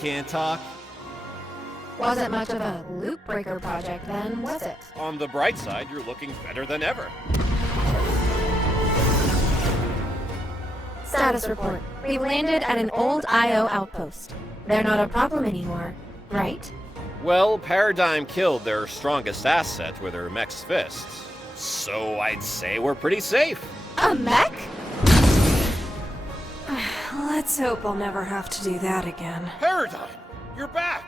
can't talk? Wasn't much of a loop breaker project then, was it? On the bright side, you're looking better than ever. Status report. We've landed at an old IO outpost. They're not a problem anymore, right? Well, Paradigm killed their strongest asset with her mech's fists. So I'd say we're pretty safe. A mech? Let's hope I'll never have to do that again. Paradigm, you're back!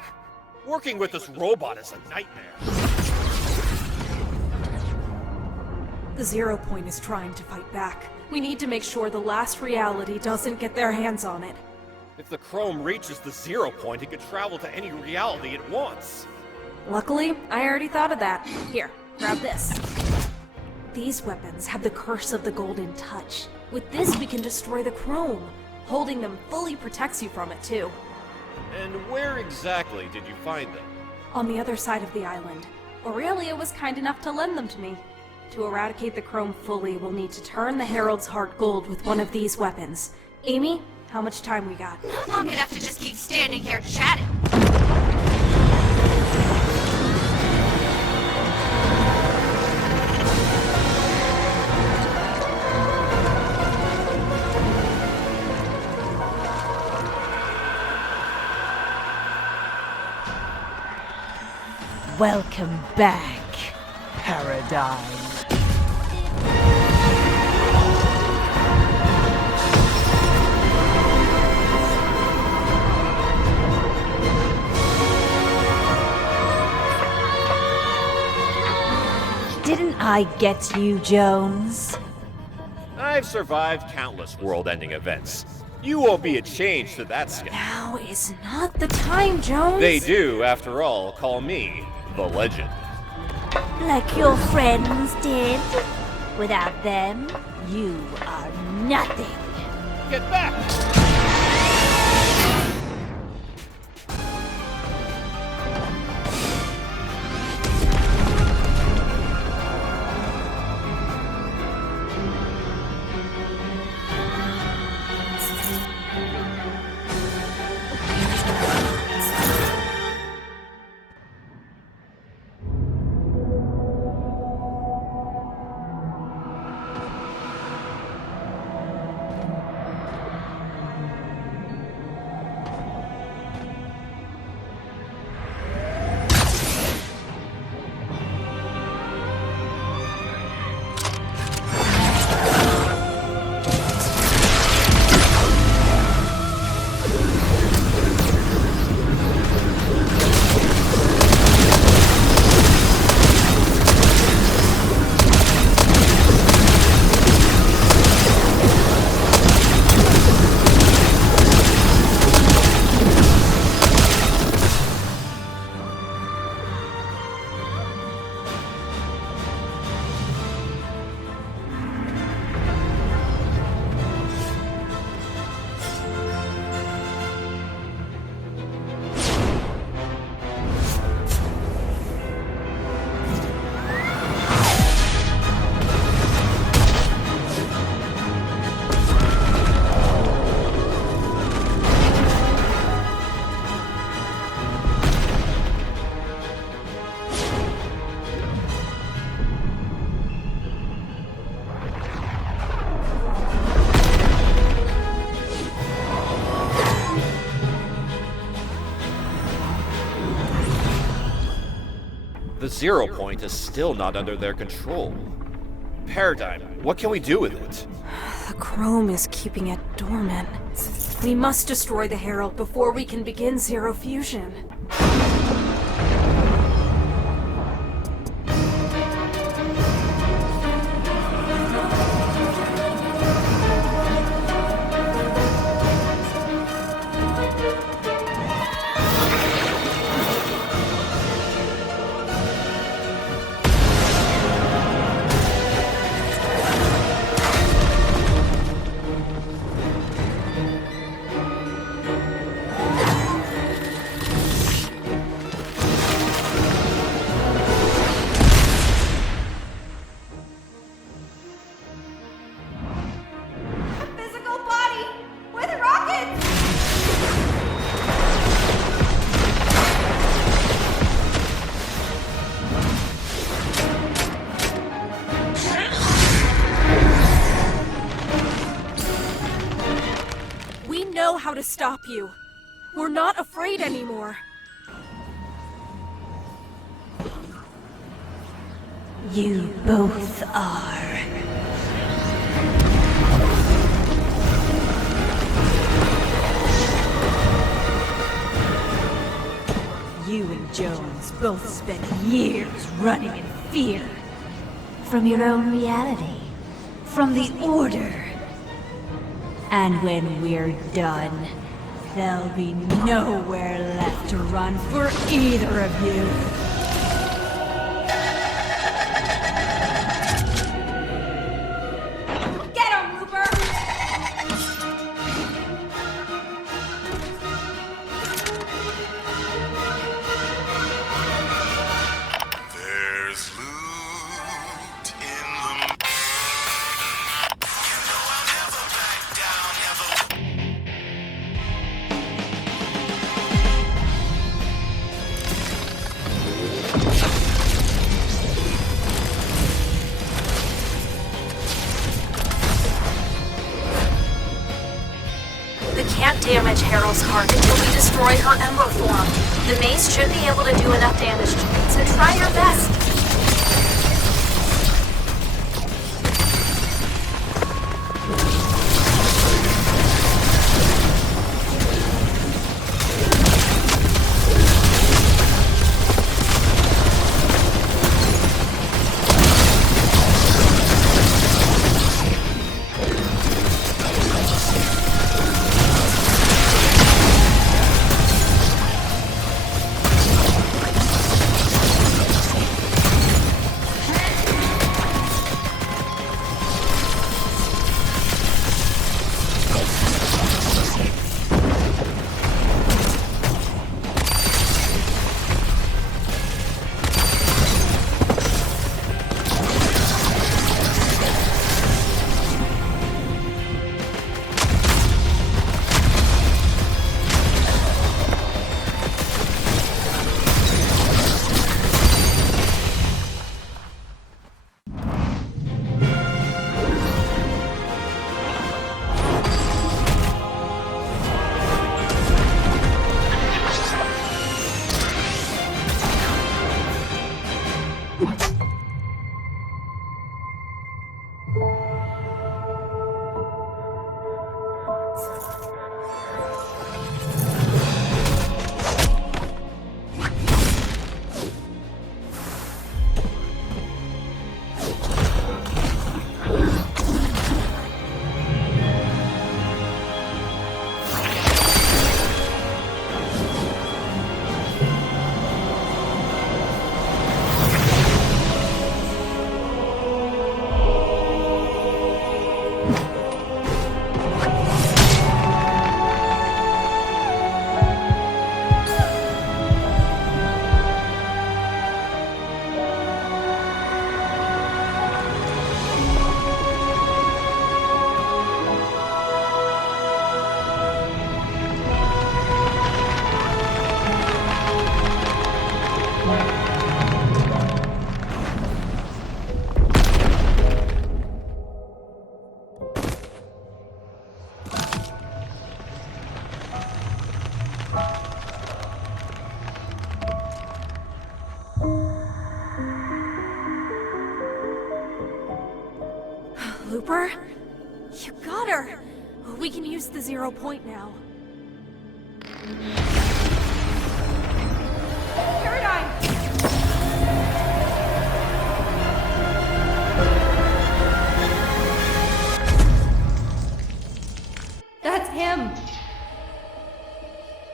Working with this robot is a nightmare. The Zero Point is trying to fight back. We need to make sure the last reality doesn't get their hands on it. If the Chrome reaches the 0 point, it could travel to any reality it wants. Luckily, I already thought of that. Here, grab this. These weapons have the curse of the Golden Touch. With this, we can destroy the Chrome. Holding them fully protects you from it, too. And where exactly did you find them? On the other side of the island. Aurelia was kind enough to lend them to me. To eradicate the Chrome fully, we'll need to turn the Herald's Heart gold with one of these weapons. Amy, how much time we got? Long enough to just keep standing here chatting. Welcome back, Paradigm. Didn't I get you, Jones? I've survived countless world-ending events. You won't be a change to that scale. Now is not the time, Jones. They do, after all, call me the Legend. Like your friends did. Without them, you are nothing. Get back! The 0 point is still not under their control. Paradigm, what can we do with it? The Chrome is keeping it dormant. We must destroy the Herald before we can begin Zero Fusion. to stop you. We're not afraid anymore. You both are. You and Jones both spent years running in fear. From your own reality. From the Order. And when we're done, there'll be nowhere left to run for either of you. Get him, Looper! There's loot in the... I'll never back down, never... We can't damage Harrow's heart until we destroy her Ember form. The mace should be able to do enough damage, so try your best. Looper? You got her! We can use the 0 point now. Paradigm! That's him!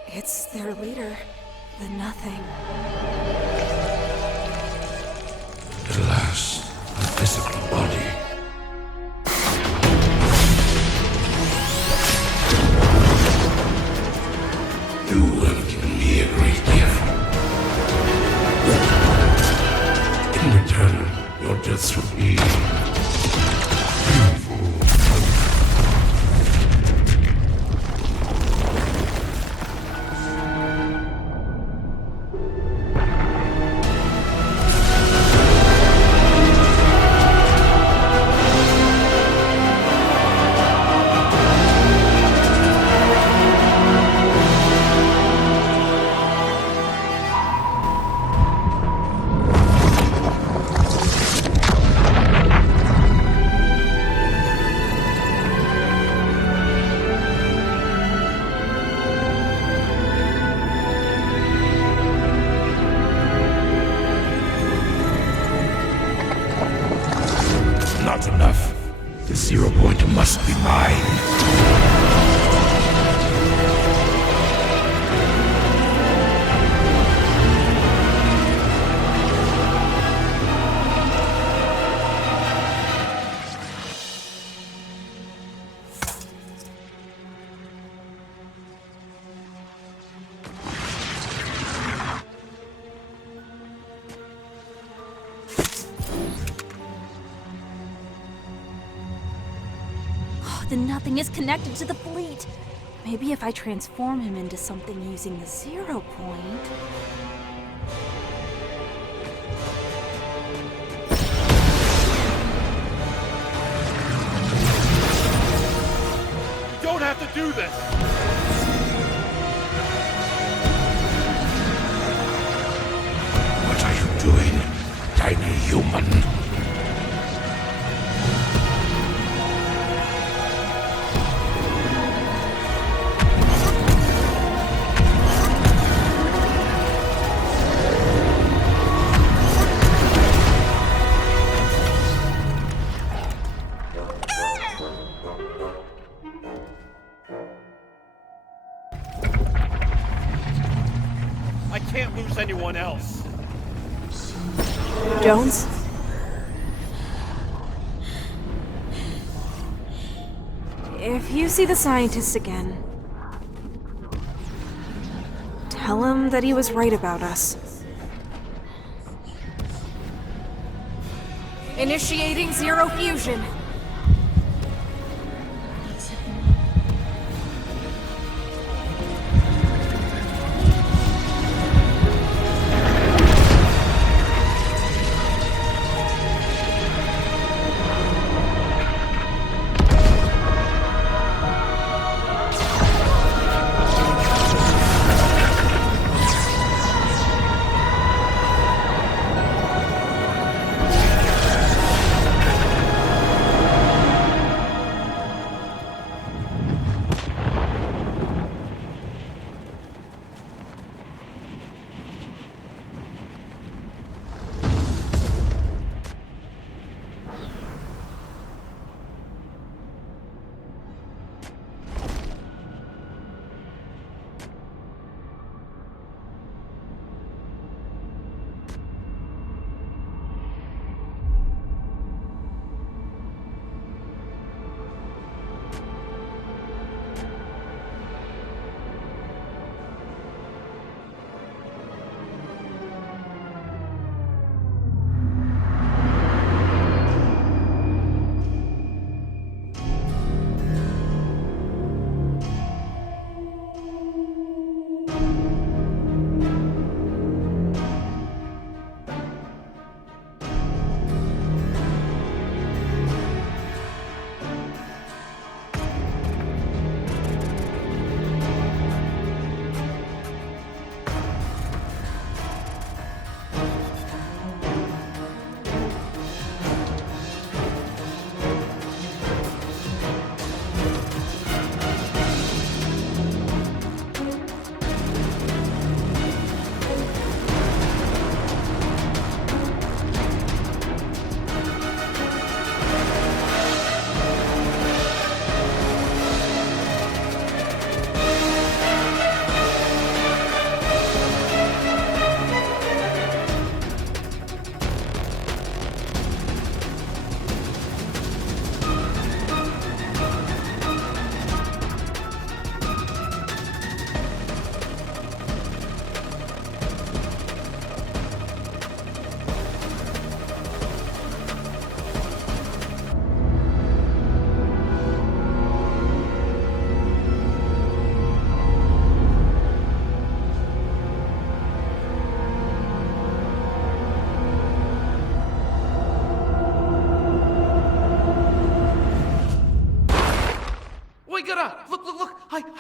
It's their leader, the Nothing. At last, a physical body. You have given me a great gift. In return, your deaths will be painful. not enough. The 0 point must be mine. Then nothing is connected to the fleet. Maybe if I transform him into something using the 0 point... Don't have to do this! What are you doing, tiny human? I can't lose anyone else. Jones? If you see the scientist again, tell him that he was right about us. Initiating 0 fusion.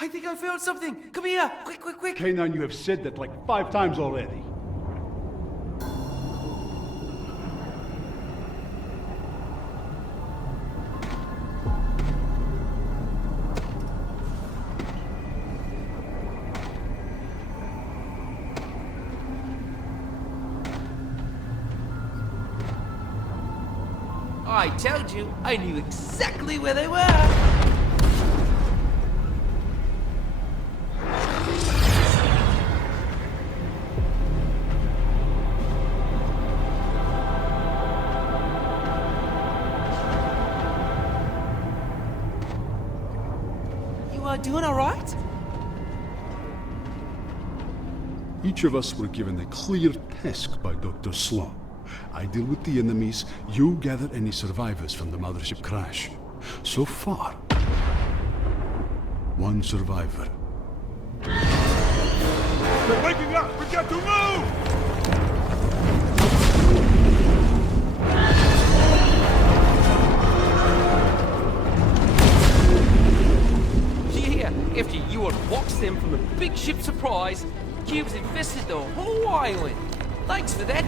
I think I found something. Come here. Quick, quick, quick. K9, you have said that like 5 times already. I told you, I knew exactly where they were. You are doing all right? Each of us were given a clear task by Dr. Sloan. I deal with the enemies, you gather any survivors from the mothership crash. So far, one survivor. They're waking up! We got to move! Yeah, after you unboxed them from the big ship Surprise, cubes infested the whole island. Thanks for that.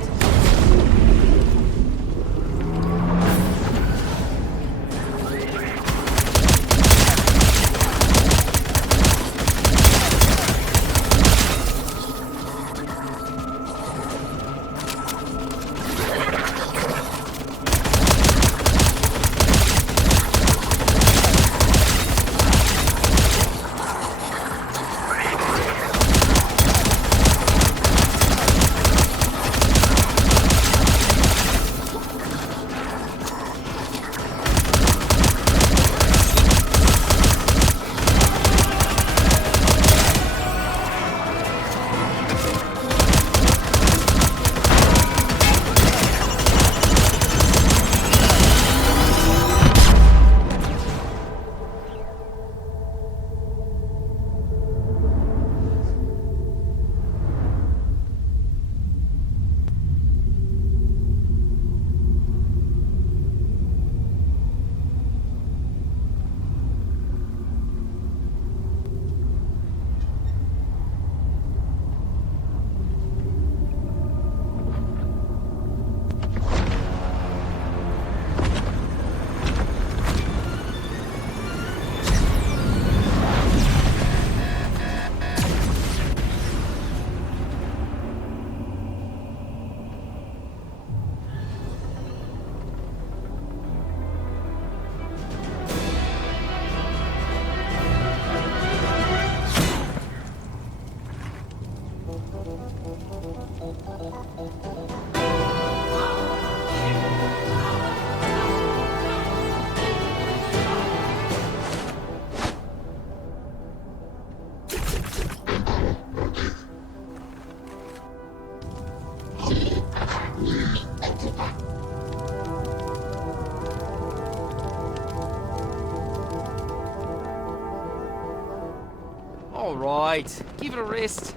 All right, give it a rest.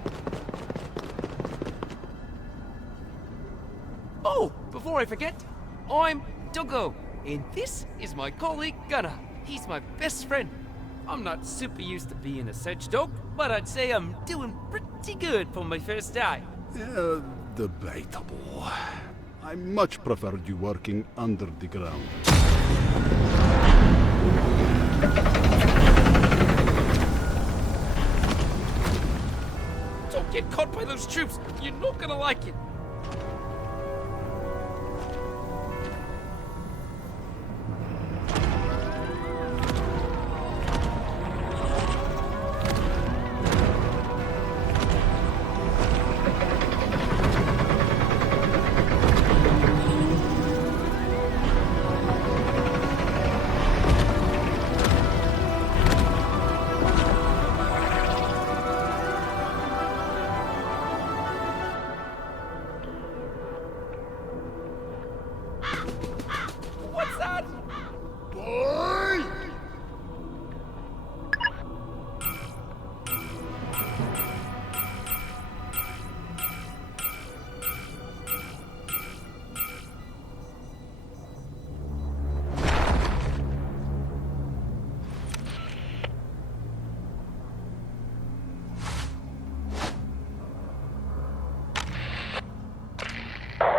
Oh, before I forget, I'm Duggo, and this is my colleague Gunnar. He's my best friend. I'm not super used to being a search dog, but I'd say I'm doing pretty good for my first day. Debatable. I much preferred you working under the ground. Don't get caught by those troops. You're not gonna like it. What's that? Boy!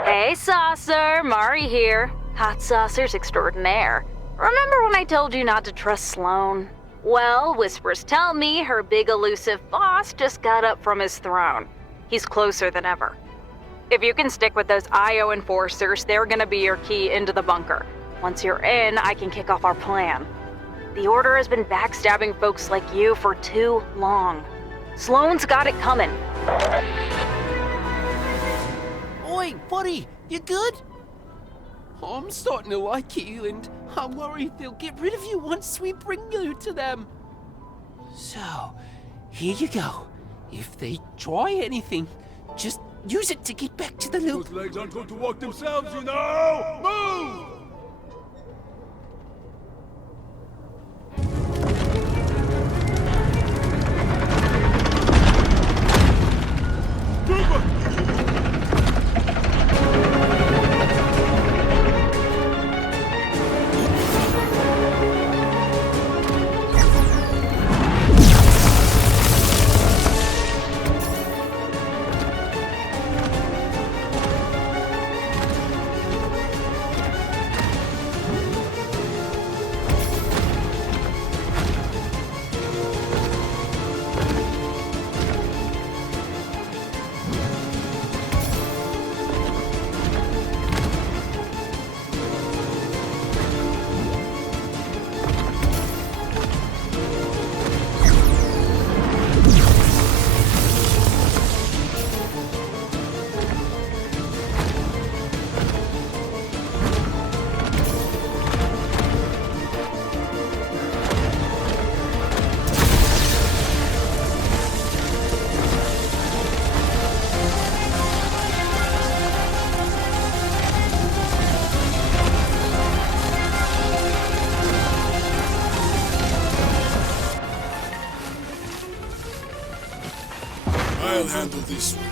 Hey, Saucer, Mari here. Hot Saucers extraordinaire. Remember when I told you not to trust Sloan? Well, whispers tell me her big elusive boss just got up from his throne. He's closer than ever. If you can stick with those IO enforcers, they're gonna be your key into the bunker. Once you're in, I can kick off our plan. The Order has been backstabbing folks like you for too long. Sloane's got it coming. Oi, buddy, you good? I'm starting to like you, and I'm worried they'll get rid of you once we bring you to them. So, here you go. If they try anything, just use it to get back to the loop. Those legs aren't going to walk themselves, you know! Move! I'll handle this one.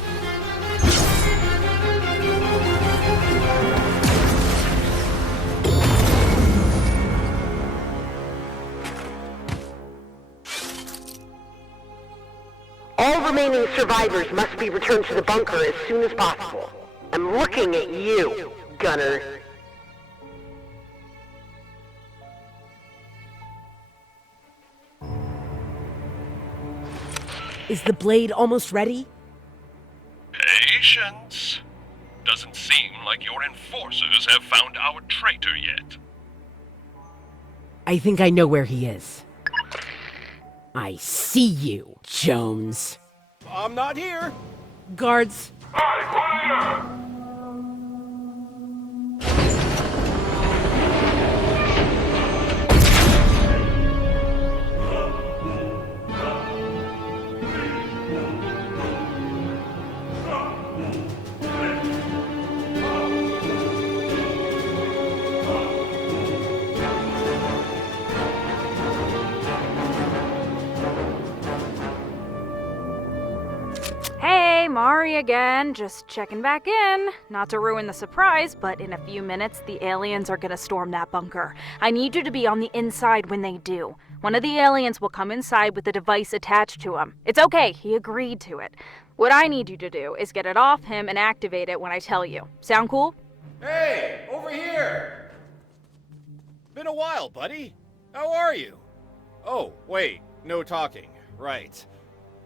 All remaining survivors must be returned to the bunker as soon as possible. I'm looking at you, Gunner. Is the blade almost ready? Patience. Doesn't seem like your enforcers have found our traitor yet. I think I know where he is. I see you, Jones. I'm not here. Guards. Hey, Mari again, just checking back in. Not to ruin the surprise, but in a few minutes, the aliens are gonna storm that bunker. I need you to be on the inside when they do. One of the aliens will come inside with the device attached to him. It's okay, he agreed to it. What I need you to do is get it off him and activate it when I tell you. Sound cool? Hey, over here! Been a while, buddy. How are you? Oh, wait, no talking. Right.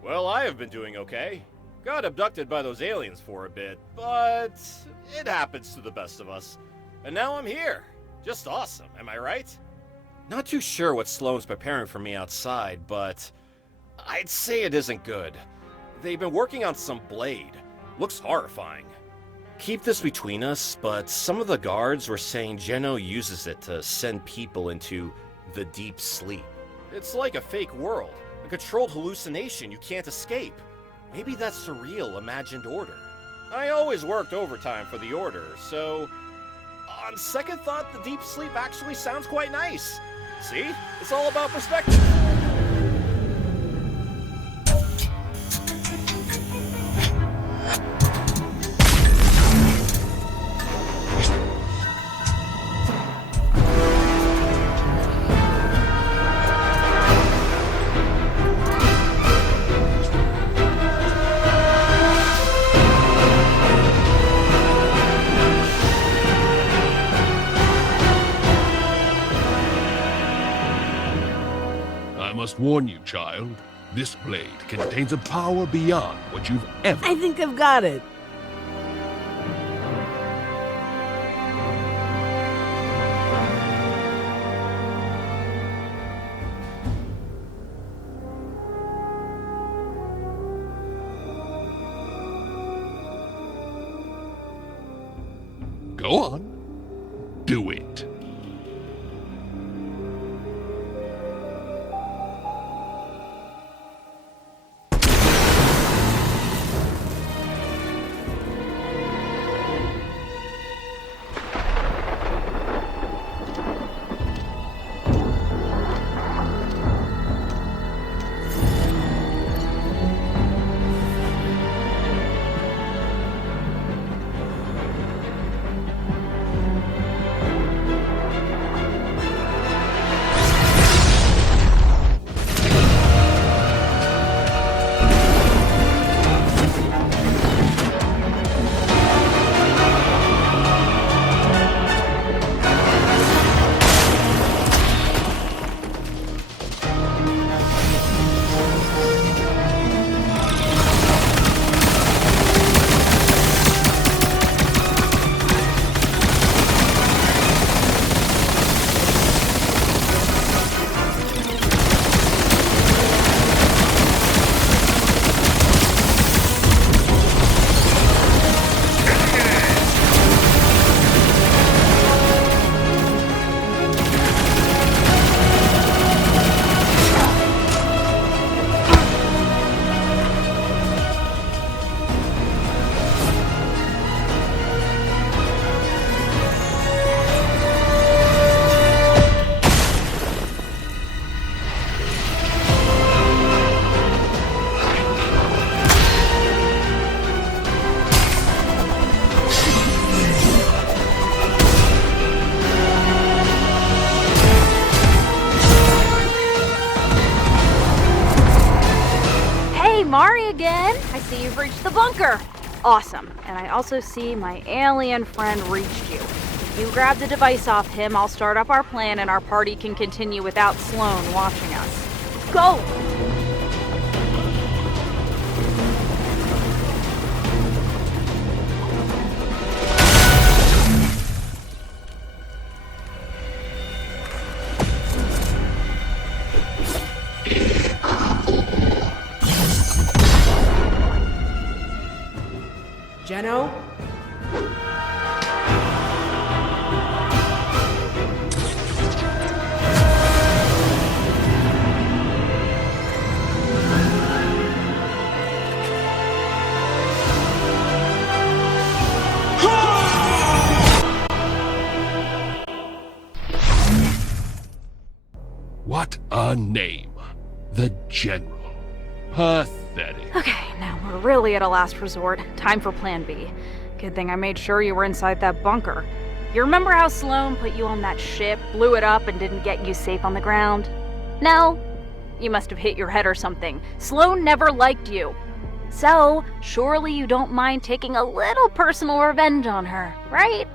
Well, I have been doing okay. Got abducted by those aliens for a bit, but it happens to the best of us. And now I'm here. Just awesome, am I right? Not too sure what Sloane's preparing for me outside, but I'd say it isn't good. They've been working on some blade. Looks horrifying. Keep this between us, but some of the guards were saying Geno uses it to send people into the deep sleep. It's like a fake world, a controlled hallucination you can't escape. Maybe that's the real imagined order. I always worked overtime for the order, so on second thought, the deep sleep actually sounds quite nice. See? It's all about perspective. I must warn you, child. This blade contains a power beyond what you've ever... I think I've got it. Go on. Do it. Mari again! I see you've reached the bunker. Awesome. And I also see my alien friend reached you. If you grab the device off him, I'll start up our plan and our party can continue without Sloan watching us. Go! Jeno? What a name. The General. Pathetic. Okay, now we're really at a last resort. Time for plan B. Good thing I made sure you were inside that bunker. You remember how Sloan put you on that ship, blew it up, and didn't get you safe on the ground? No? You must have hit your head or something. Sloan never liked you. So, surely you don't mind taking a little personal revenge on her, right?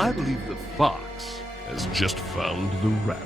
I believe the fox has just found the rabbit.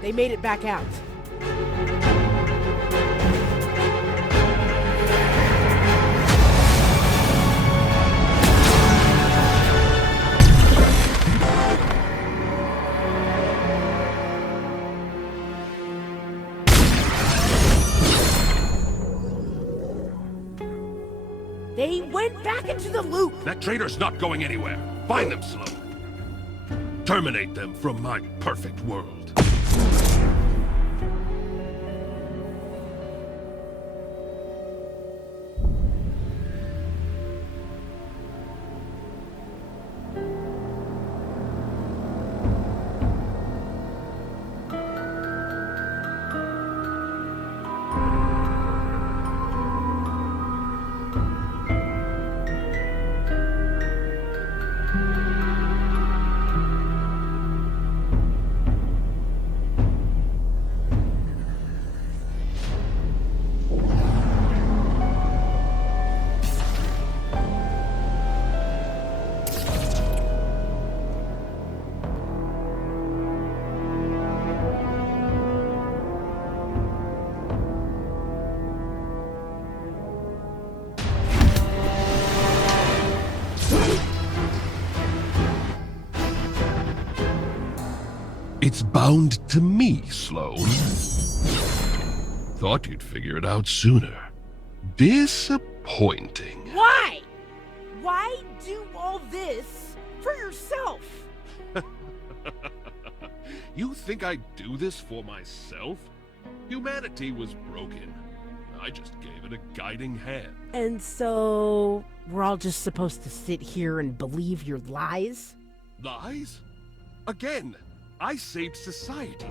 They made it back out. went back into the loop! That traitor's not going anywhere. Find them, Sloan. Terminate them from my perfect world. It's bound to me, Sloan. Thought you'd figure it out sooner. Disappointing. Why? Why do all this for yourself? You think I do this for myself? Humanity was broken. I just gave it a guiding hand. And so, we're all just supposed to sit here and believe your lies? Lies? Again, I saved society.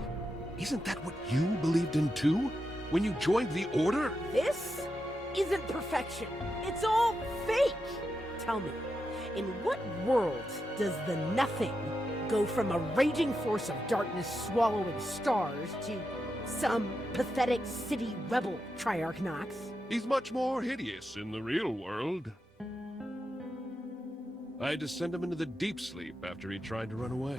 Isn't that what you believed in too? When you joined the Order? This isn't perfection. It's all fake. Tell me, in what world does the nothing go from a raging force of darkness swallowing stars to some pathetic city rebel, Triarch Nox? He's much more hideous in the real world. I had to send him into the deep sleep after he tried to run away.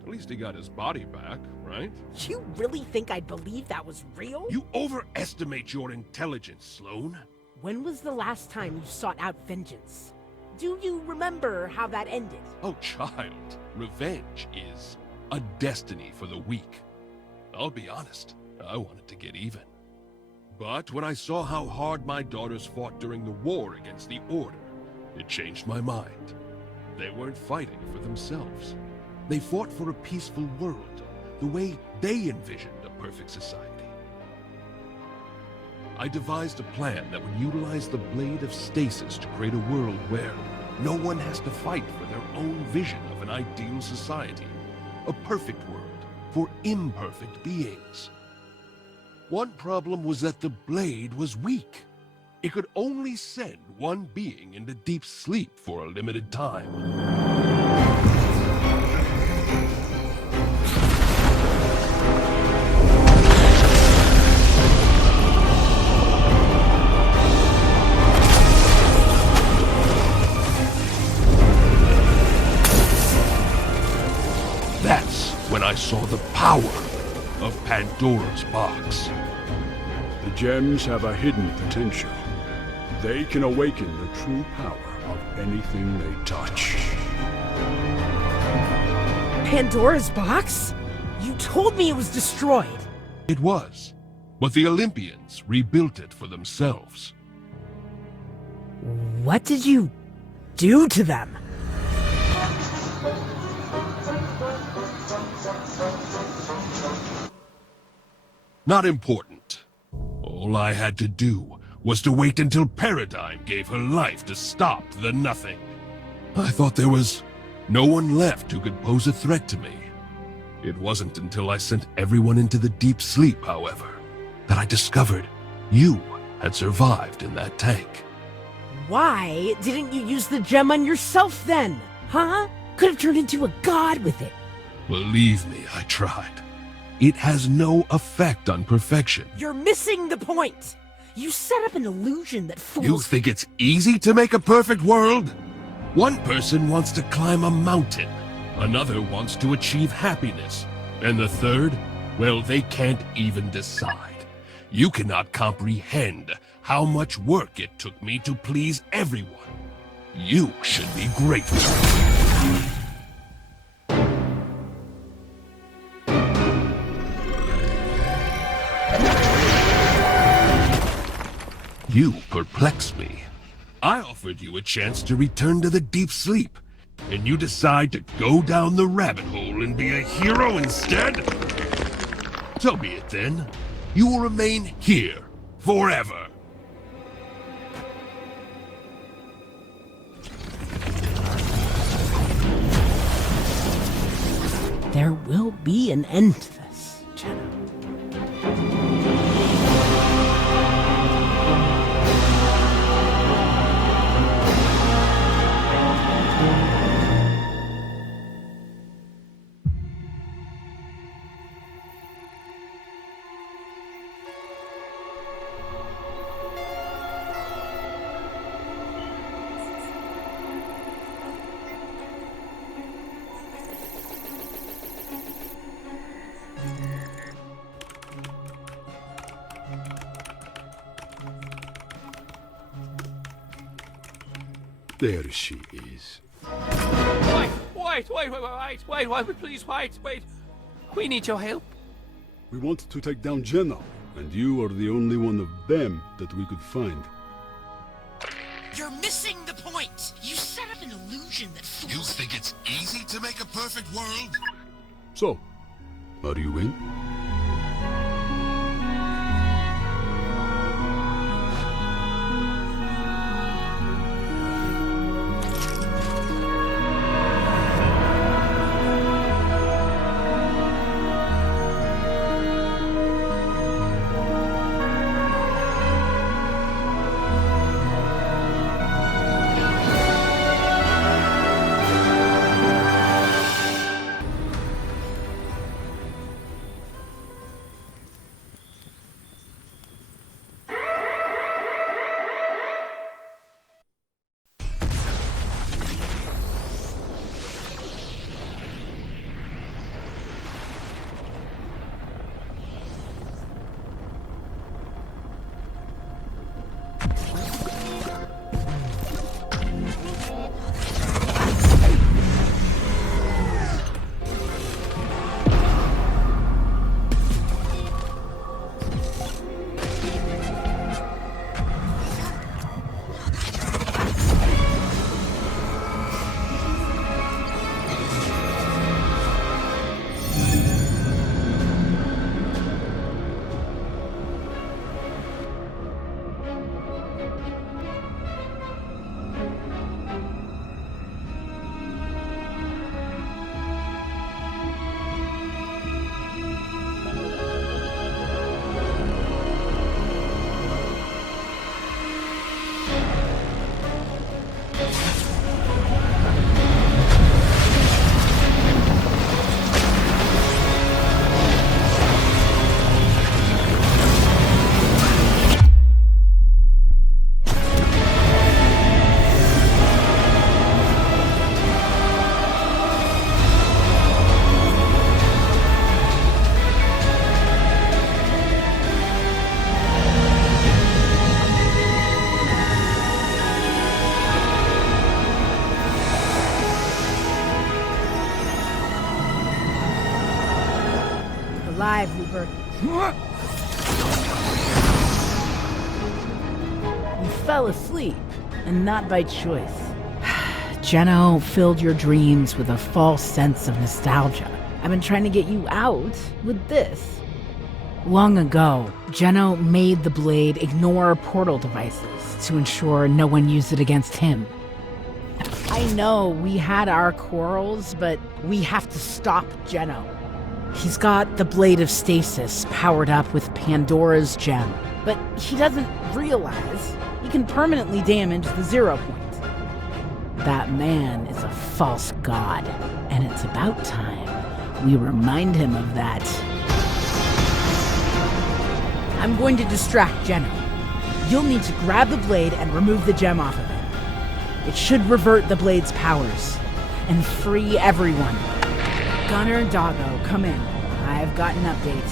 At least he got his body back, right? You really think I'd believe that was real? You overestimate your intelligence, Sloan. When was the last time you sought out vengeance? Do you remember how that ended? Oh, child, revenge is a destiny for the weak. I'll be honest, I wanted to get even. But when I saw how hard my daughters fought during the war against the Order, it changed my mind. They weren't fighting for themselves. They fought for a peaceful world, the way they envisioned a perfect society. I devised a plan that would utilize the Blade of Stasis to create a world where no one has to fight for their own vision of an ideal society. A perfect world for imperfect beings. One problem was that the Blade was weak. It could only send one being into deep sleep for a limited time. That's when I saw the power of Pandora's box. The gems have a hidden potential. They can awaken the true power of anything they touch. Pandora's box? You told me it was destroyed. It was, but the Olympians rebuilt it for themselves. What did you do to them? Not important. All I had to do was to wait until Paradigm gave her life to stop the Nothing. I thought there was no one left who could pose a threat to me. It wasn't until I sent everyone into the deep sleep, however, that I discovered you had survived in that tank. Why didn't you use the gem on yourself then? Huh? Could have turned into a god with it. Believe me, I tried. It has no effect on perfection. You're missing the point. You set up an illusion that fools— You think it's easy to make a perfect world? One person wants to climb a mountain, another wants to achieve happiness, and the third, well, they can't even decide. You cannot comprehend how much work it took me to please everyone. You should be grateful. You perplex me. I offered you a chance to return to the deep sleep, and you decide to go down the rabbit hole and be a hero instead? So be it then. You will remain here forever. There will be an end to this, Jenna. There she is. Wait, please, wait. We need your help. We want to take down Jenna, and you are the only one of them that we could find. You're missing the point! You set up an illusion that fools... You think it's easy to make a perfect world? So, are you in? Alive, Rupert. You fell asleep, and not by choice. Jenna filled your dreams with a false sense of nostalgia. I've been trying to get you out with this. Long ago, Jenna made the Blade ignore portal devices to ensure no one used it against him. I know we had our quarrels, but we have to stop Jenna. He's got the Blade of Stasis powered up with Pandora's gem, but he doesn't realize he can permanently damage the 0 point. That man is a false god, and it's about time we remind him of that. I'm going to distract Jenna. You'll need to grab the blade and remove the gem off of it. It should revert the blade's powers and free everyone. Gunner and Doggo, come in. I've got an update.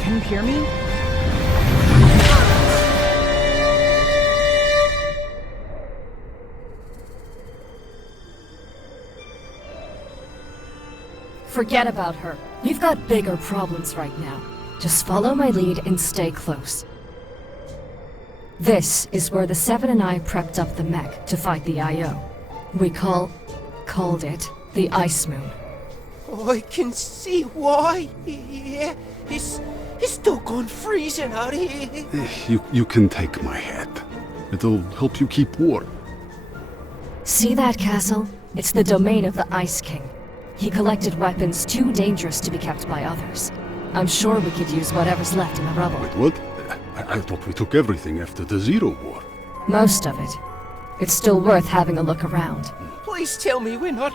Can you hear me? Forget about her. We've got bigger problems right now. Just follow my lead and stay close. This is where the Seven and I prepped up the mech to fight the IO. We called it the Ice Moon. I can see why. Yeah, it's doggone freezing out here. You can take my hat. It'll help you keep warm. See that castle? It's the domain of the Ice King. He collected weapons too dangerous to be kept by others. I'm sure we could use whatever's left in the rubble. Wait, what? I thought we took everything after the Zero War. Most of it. It's still worth having a look around. Please tell me we're not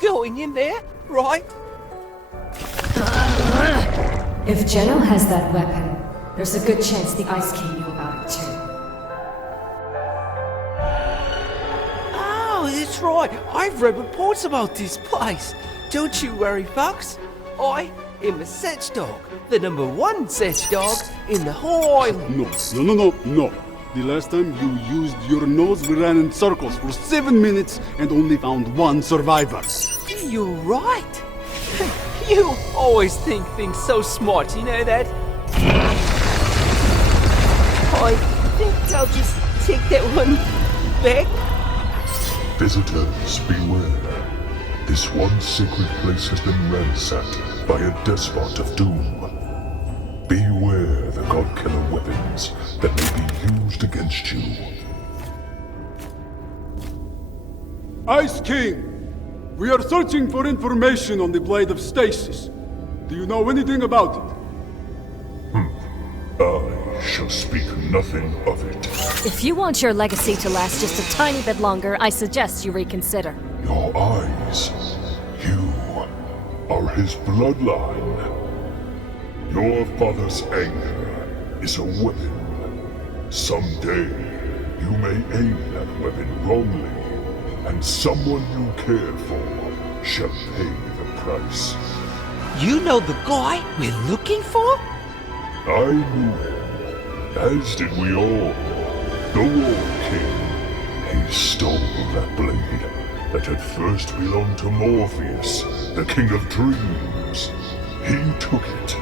going in there, right? If Geno has that weapon, there's a good chance the Ice King knew about it too. Oh, that's right. I've read reports about this place. Don't you worry, Fox. I am a search dog. The #1 search dog in the whole island. No. The last time you used your nose, we ran in circles for 7 minutes and only found 1 survivor. You're right. You always think things so smart, you know that? I think I'll just take that one back. Visitors, beware. This one sacred place has been ransacked by a despot of doom. Beware the god-killer weapons that may be used against you. Ice King! We are searching for information on the Blade of Stasis. Do you know anything about it? I shall speak nothing of it. If you want your legacy to last just a tiny bit longer, I suggest you reconsider. Your eyes. You are his bloodline. Your father's anger is a weapon. Someday, you may aim that weapon wrongly, and someone you care for shall pay the price. You know the guy we're looking for? I knew him, as did we all. The War King. He stole that blade that had first belonged to Morpheus, the King of Dreams. He took it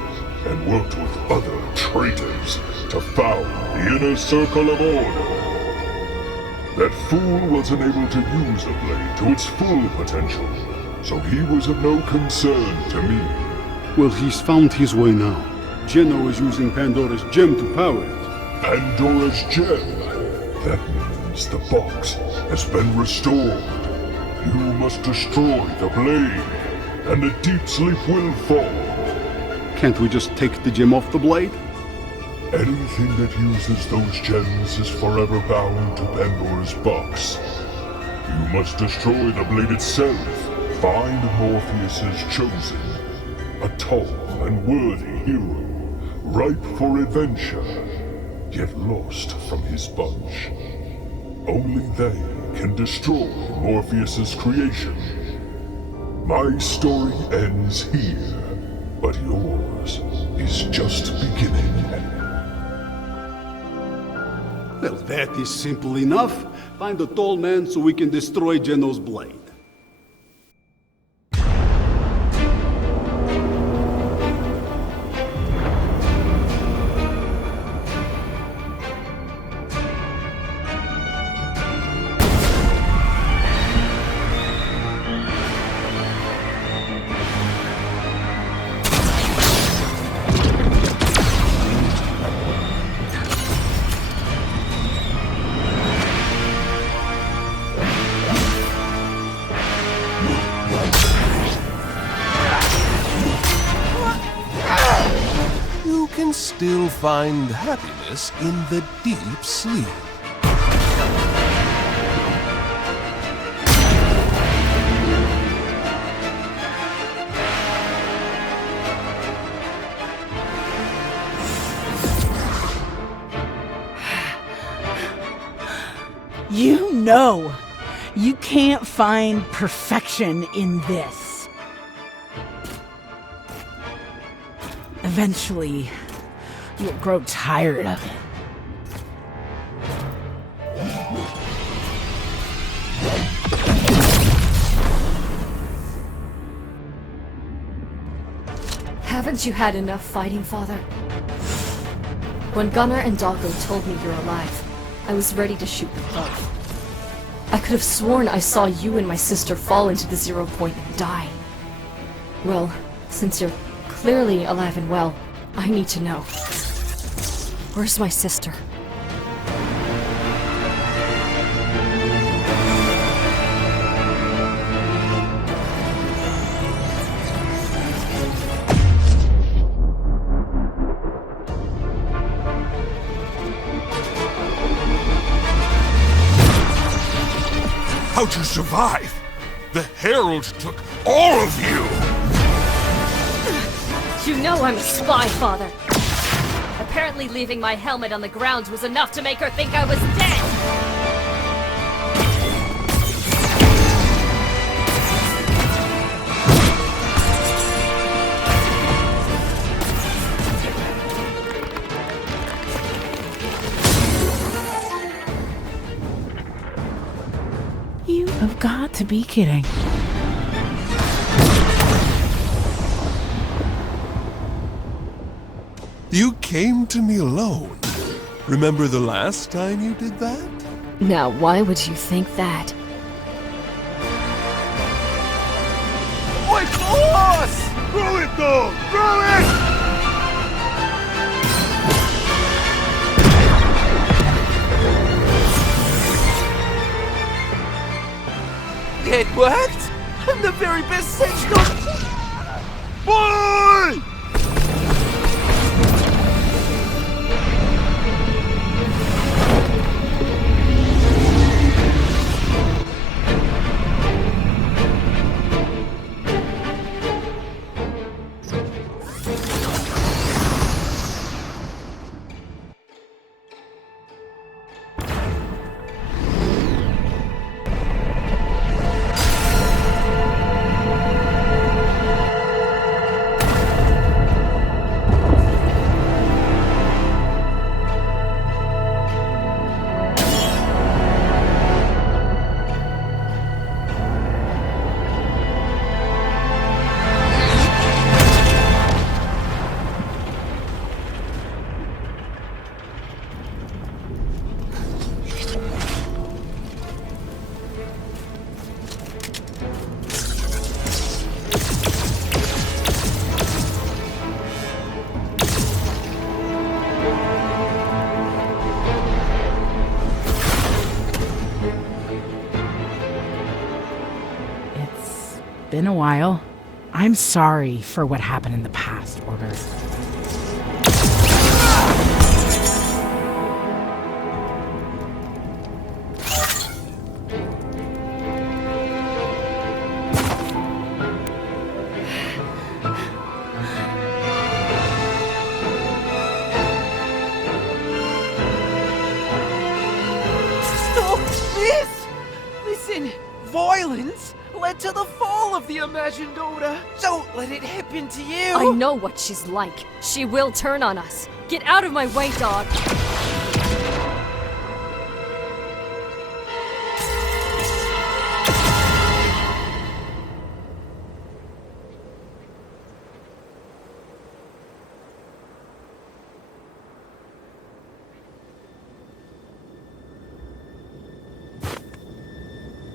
and worked with other traitors to found the Inner Circle of Order. That fool wasn't able to use the blade to its full potential, so he was of no concern to me. Well, he's found his way now. Geno is using Pandora's gem to power it. Pandora's gem? That means the box has been restored. You must destroy the blade, and the deep sleep will fall. Can't we just take the gem off the blade? Anything that uses those gems is forever bound to Pandora's box. You must destroy the blade itself. Find Morpheus's chosen. A tall and worthy hero, ripe for adventure, yet lost from his bunch. Only they can destroy Morpheus's creation. My story ends here, but yours is just beginning. Well, that is simple enough. Find a tall man so we can destroy Geno's blade. Still find happiness in the deep sleep. You know, you can't find perfection in this. Eventually, you'll grow tired of it. Haven't you had enough fighting, Father? When Gunnar and Doggo told me you're alive, I was ready to shoot them both. I could have sworn I saw you and my sister fall into the 0 point and die. Well, since you're clearly alive and well, I need to know. Where's my sister? How'd you survive? The Herald took all of you! You know I'm a spy, Father. Apparently leaving my helmet on the ground was enough to make her think I was dead! You have got to be kidding. You came to me alone. Remember the last time you did that? Now, why would you think that? My boss! Throw it, though! Throw it! It worked! I'm the very best sentinel! Boy! Been a while. I'm sorry for what happened in the past, Order. Stop this! Listen, violence led to the fall of the imagined order. Don't let it happen to you. I know what she's like. She will turn on us. Get out of my way, dog.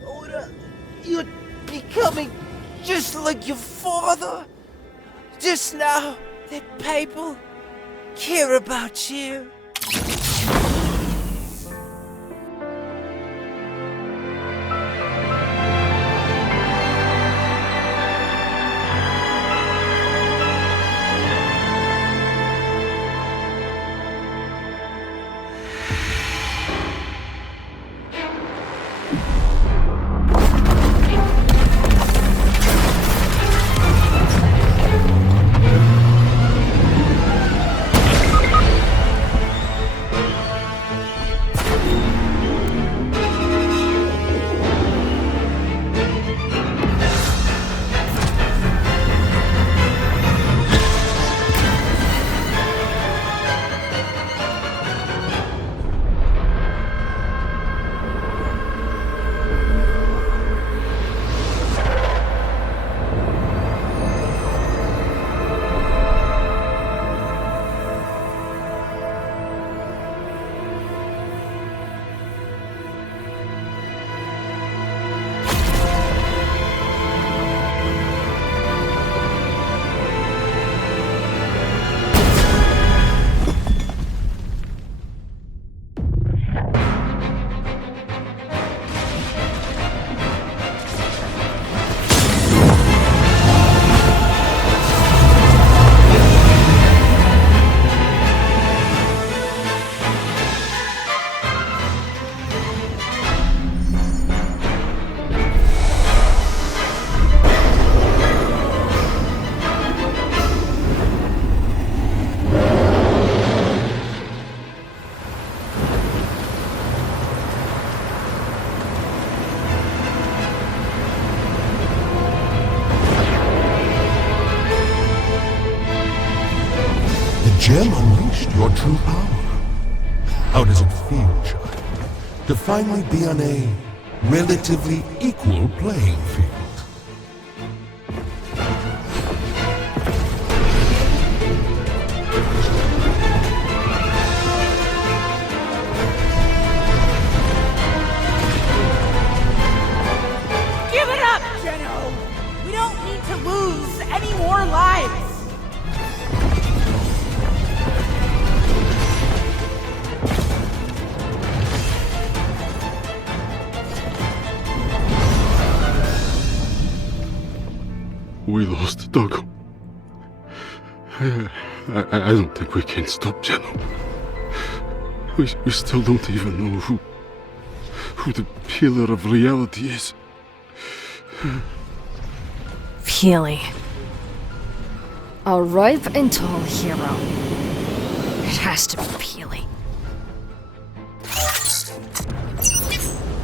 Order, you're becoming just like your father. Just now, that people care about you. gem unleashed your true power. How does it feel, child, to finally be on a relatively equal playing field? Give it up, Geno! We don't need to lose any more lives! We lost Doggo. I don't think we can stop Geno. We still don't even know who the pillar of reality is. Peely. A ripe and tall hero. It has to be Peely.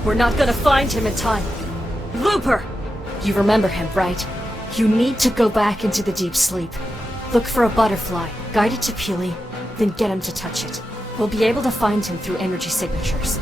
We're not gonna find him in time. Looper! You remember him, right? You need to go back into the deep sleep. Look for a butterfly, guide it to Peely, then get him to touch it. We'll be able to find him through energy signatures.